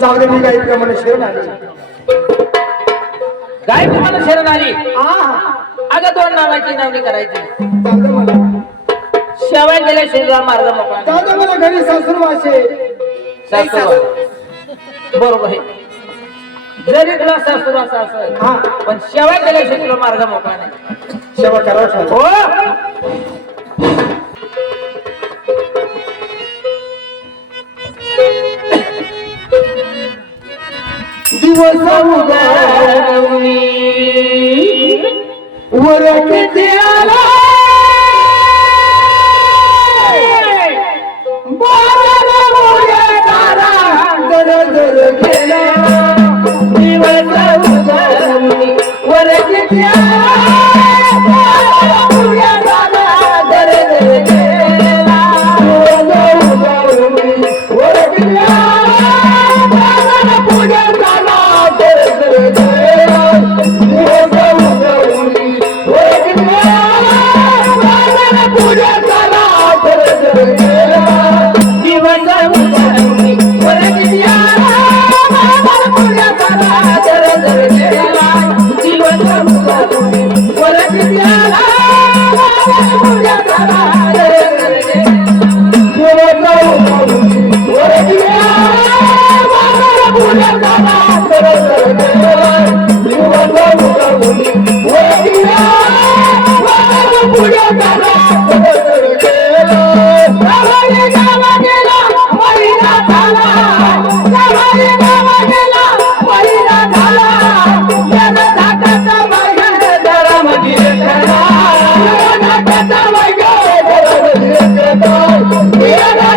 जाऊ दे मी गाईप्रमाणे शरण आले. गाय तुम्हाला शरण आली? आ. अगं दोन नावाची नावणी करायची. जाऊ दे मला. शेवाय गेल्या शरीराला मार्ग मोकळा. जाऊ दे मला घरी सासूर वाशे सासू बरोबर आहे. जरी तुला सासू असं असेल हा. पण शेवाय गेल्याशिवाय तुला मार्ग मोकळा नाही. सेवा करावं. हो. दिवस उगवणी वर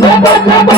Never, never.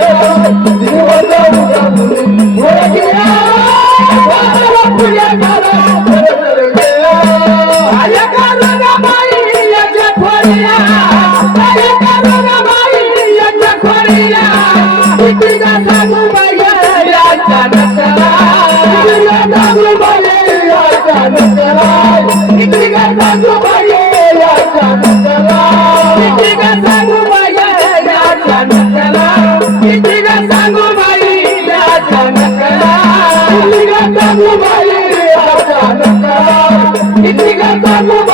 Thank you.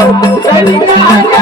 Thank you.